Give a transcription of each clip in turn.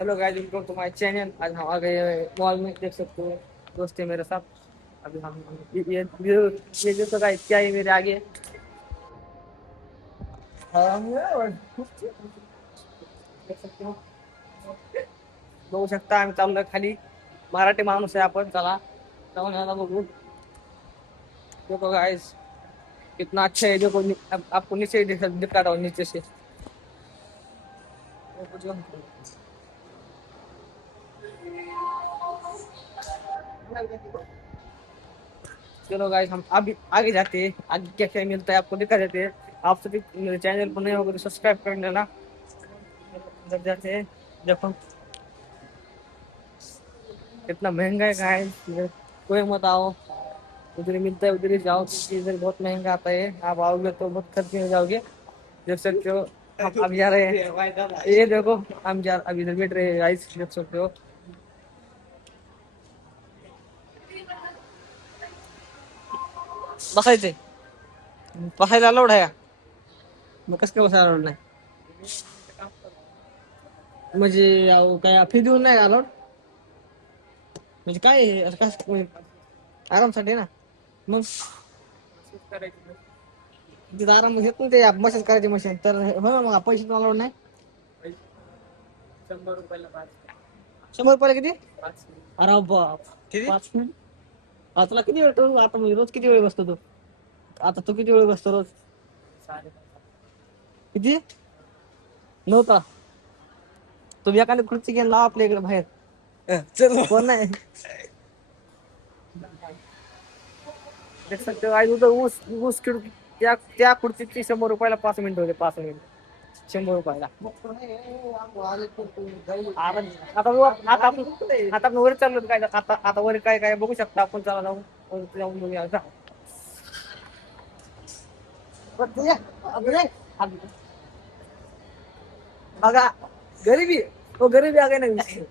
Hello guys, welcome to my channel. आज हम आ गए मॉल में, देख सकते हो दोस्त है मेरे साथ। अभी हम ये जो तो गाइस क्या है मेरे आगे। और देख सकते हो, बघू शकता आम्ही चाललोय खाली। मराठी माणूस आहे आपण, चला जाऊन याला बघू। देखो गाइस, कितना अच्छा है। देखो आपको नीचे दिखा रहा हूँ, नीचे से देखो जो। चलो गाइस, हम अभी आगे जाते हैं। आगे क्या क्या मिलता है आपको दिखा देते हैं। आप सभी मेरे चैनल पर नए होगा तो सब्सक्राइब कर लेना। अंदर जाते हैं। देखो कितना महंगा है गाइस, कोई मत आओ। उधर ही मिलता है, उधर ही जाओ, क्योंकि इधर बहुत महंगा आता है। आप आओगे तो बहुत खर्चे हो जाओगे। देख सकते हो, हम अब जा रहे हैं। ये देखो, हम जा अभी इधर बैठ रहे हैं गाइस, देख सकते हो। बसायचंय, बसायला अलाउड आहे का? मग कसं काय बसायला अलाउड नाही? म्हणजे काय फी देऊन नाही अलाउड? म्हणजे काय आहे? असं कसं म्हणजे आरामसाठी ना मग तिथं आराम घेत ना ते मशीन करायची मशीन तर हो ना, मग पैसे अलाउड नाही. 100 रुपयाला 5. 100 रुपयाला किती? 5. अरे बाप, किती? 5 मिनिट. आता तुला किती वेळ तू आता म्हणजे रोज किती वेळ बसतो तू? आता तू किती वेळ बसतो रोज? 5.5. किती? 9 तास. तुम्ही एखादी खुर्ची घेऊन लावा आपल्या इकडे बाहेर. चल कोण नाही. देख सकते हो आज उधर ऊस त्या खुर्चीची 100 रुपयाला 5 मिनिट होते. 5 मिनिट 100 रुपयाला. आता आपण वर चाललो काय. आता वर काय काय बघू शकता आपण. चला जाऊन जाऊन बघूया. बघा गरिबी, तो गरिबी आ गई नाही.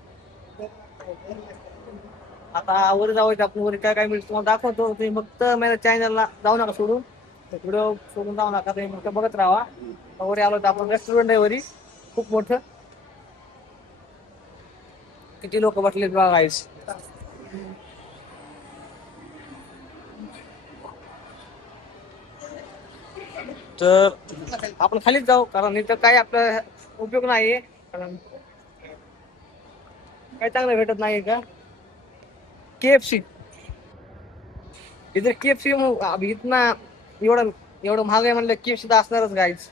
आता वर जाऊया आपण. वर काय काय मिळतं तुम्हाला दाखवतो. तुम्ही फक्त माझ्या चॅनलला जाऊ नका सोडून, व्हिडिओ सोडून जाऊ नका. तुम्ही फक्त बघत राहा. वर आलो तर आपण रेस्टॉरंट आहे वरी, खूप मोठं. किती लोक बसलेत बघा गाईस. तर आपण खालीच जाऊ, कारण इथं काय आपला उपयोग नाहीये. कारण काय चांगलं भेटत नाही का. KFC, इधर KFC अभी इतना एवढं एवढं महाग आहे म्हणलं, KFC तर असणारच गाईज.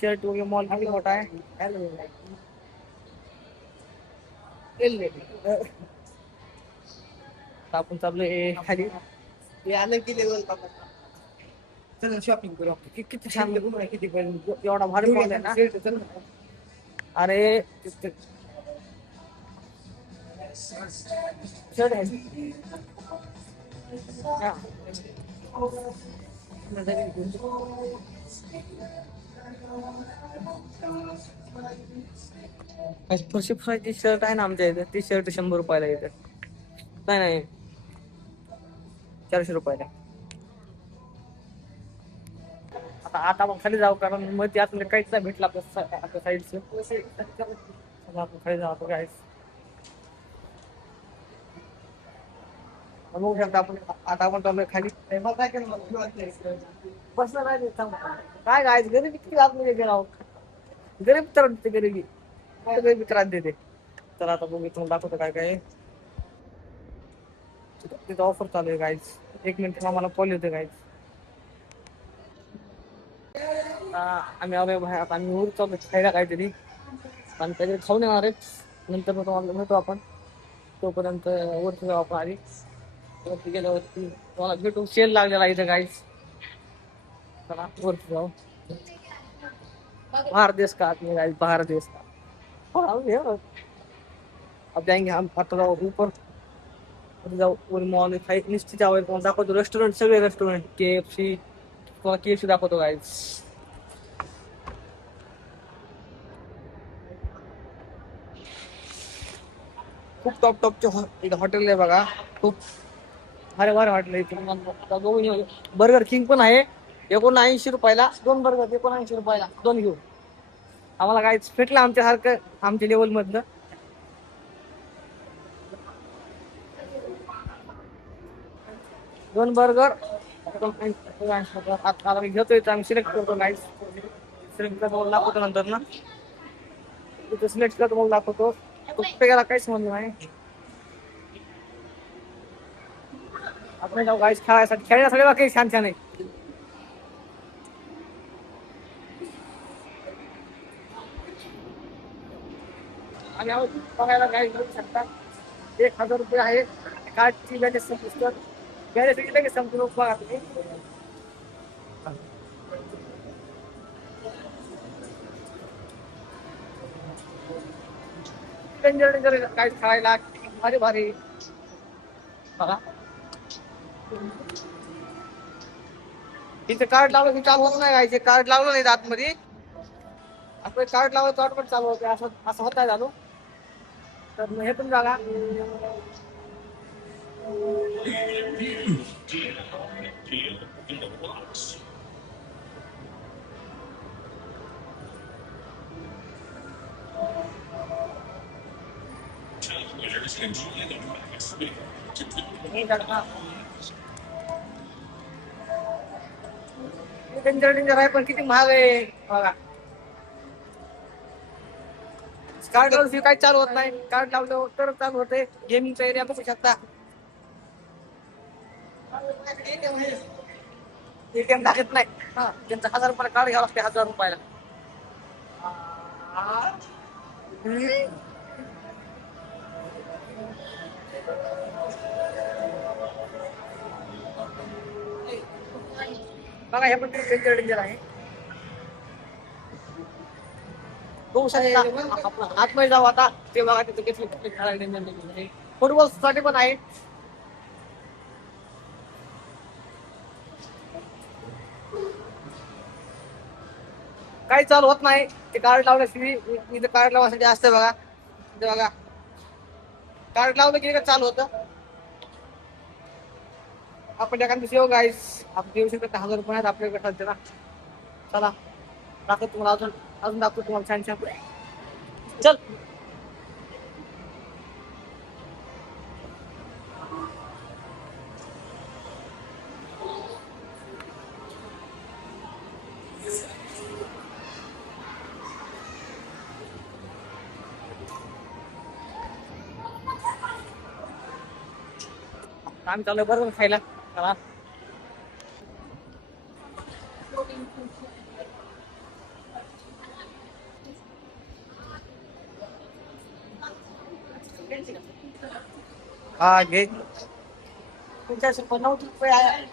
शर्ट वगैरे मॉल किती मोठा आहे. आपण चाललोय खाली. आलं की लेवल चल शॉपिंग करू. किती छान, किती पण एवढा भारी मॉल आहे ना. अरे शर्ट आहे. फरशी फुसायची शर्ट आहे ना आमच्या इथे. ती शर्ट 100 रुपयाला येते. नाही नाही, 400 रुपयाला. आता आपण खाली जाऊ, कारण मग ते आपल्याला काहीच नाही भेटलं आपल्या साईडचं. आपण खाली जाऊ काय. बघू शकता आपण. आता आपण चाललोय खाली. बसलं नाही काय गायच, गरिबी किती आतमध्ये गेला. गरीब त्रास देते, गरिबी त्रास देते. तर आता बघू तुम्हाला दाखवतो काय काय. तिथं ऑफर चालू आहे गाईज. 1 मिनिट आम्हाला कॉल येतो गाईज. आम्ही आलोय बाहेर. आता आम्ही वर चालू खायला काहीतरी, आणि काहीतरी खाऊन येणार आहे. नंतर मग तुम्हाला भेटू आपण. तोपर्यंत वरती जाऊ आपण आधी. वरती गेल्यावरती तुम्हाला भेटू. सेल लागलेला इथं गाईज. चला वरती जाऊ. बाहर देश का आदमी गाइस, बाहर देश का. अब जाएंगे हम आता जाओ ऊपर. जाऊ वर मॉल खाई निश्चित जाऊ. दाखवतो रेस्टॉरंट, सगळे रेस्टॉरंट. KFC दाखवतो गाईज. खूप टॉप टॉपचे इथं हॉटेल आहे बघा. खूप भारी भारी हॉटेल आहे. बर्गर किंग पण आहे. 79 रुपयाला 2 बर्गर. 79 रुपयाला 2 घेऊ. आम्हाला काय भेटलं आमच्यासारखं आमच्या लेवल मधलं. दोन बर्गर आता मी घेतोय आम्ही सिलेक्ट करतो गाईस. सिलेक्ट करतो दाखवतो नंतर ना. तिथे सिलेक्ट करतो मग दाखवतो. कुठे गेला काही समजलं नाही. आपण जाऊ गाईस खेळायसाठी खेळण्यासाठी बाकी छान छान आहे. आणि बघायला गाईस घेऊ शकता. 1,000 रुपये आहे कार्डची बॅलेन्स पुस्तक बॅलेन्स लगेच संपूर्ण बघा तुम्ही. डेंजर डेंजर काय खेळायला भारी भारी बघा. इथे कार्ड लावलं की चालू होत नाही गायचे. कार्ड लावलं नाही आतमध्ये. आपण कार्ड लावलं तर ऑटोमॅटिक चालू होते. असं असं होत आहे चालू. तर हे पण बघा. डेंजर डेंजर आहे पण किती महाग आहे बघा. कार्ड लावल्याशिवाय काही चालू होत नाही. कार्ड लावलं तर चालू होते. गेमिंगचा एरिया बघू शकता. एटीएम लागत नाही. हा त्यांचा 1,000 रुपये कार्ड घ्यावं लागते. 1,000 रुपयाला. बघा हे पण डेंजर डेंजर आहे. बघू शकता. आपण आतमध्ये जाऊ आता. ते बघा तिथे किती खेळायला फुटबॉल साठी पण आहे. काही चालू होत नाही. ते कार्ड लावल्याशिवाय इथे कार्ड लावण्यासाठी असते बघा. इथे बघा कार्ड लावलं की चालू होतं. आपण एखाद दिवशी येऊ गाईस. आपण देऊ शकतो 1,000 रुपये आहेत आपल्याकडे सध्याला. चला दाखवतो तुम्हाला अजून अजून दाखवतो तुम्हाला छान छान. चल आम्ही चालू बरोबर खायला. चला हा घे. 50 रुपये आहे.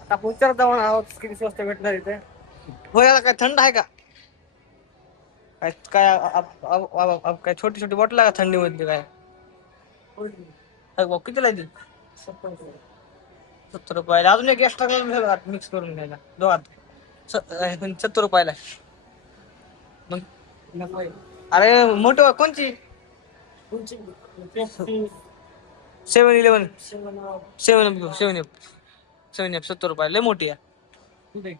आता पुढच्या जाऊन आहोत किती स्वस्त भेटणार इथे. होयाला काय थंड आहे का? काय काय छोटी छोटी बॉटल आहे का थंडी मध्ये काय? कितीला ती? 70 रुपयाला. अजून एक एक्स्ट्रा मिक्स करून घ्यायला दोघात 70 रुपयाला. मग अरे मोठं कोणची? 7-Eleven 7-Up 70 रुपयाला लय मोठी आहे.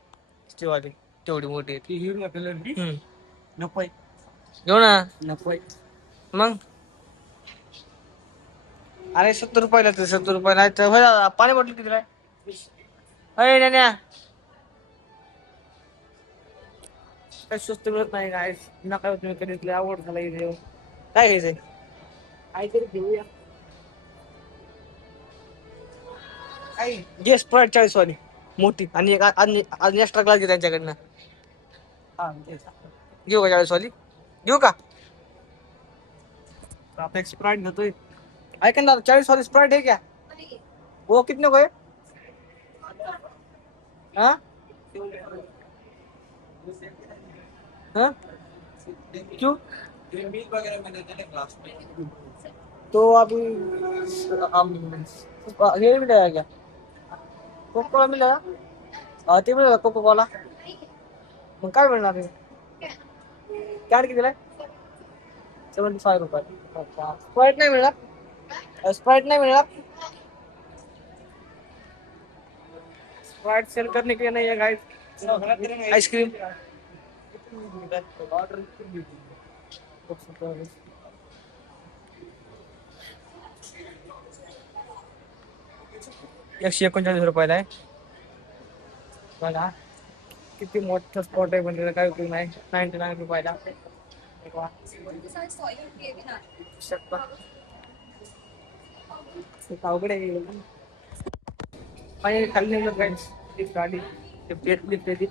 तेवढी मोठी आहे. घेऊ ना. मग अरे 70 रुपयाला 70 रुपयाला पाणी बॉटल कितीला आहे? अरे नान्या काय स्वस्त मिळत नाही काय नका तुम्ही कधी आवड झाला इथे काय घ्यायचंय काहीतरी घेऊया. घे स्प्राईट 40 वाली मोठी आणि एक आणि एक्स्ट्रा ग्लास घे त्यांच्याकडनं. घेऊ का 40 वाली? घेऊ का? आता एक स्प्राईट घेतोय. ऐका ना 40 वाली स्प्राईट है क्या? वो कितने को है? हाँ हाँ क्यों? तो अभी ये मिलेगा क्या? कोको कोला मिलेगा? ते मिळेल कोको कोला. मग काय मिळणार आहे? कॅड कितीला आहे? 75 रुपये. स्प्राईट नाही मिळणार? स्प्राईट नाही मिळणार? स्प्राईट सेल करने के लिए नहीं है गाइस. आइसक्रीम. ₹139 आहे. बघा किती मोठं स्पॉट आहे म्हणजे काय उपयोग नाही. ₹99 शकता. अवघड आहे. खाली गाडी भेटली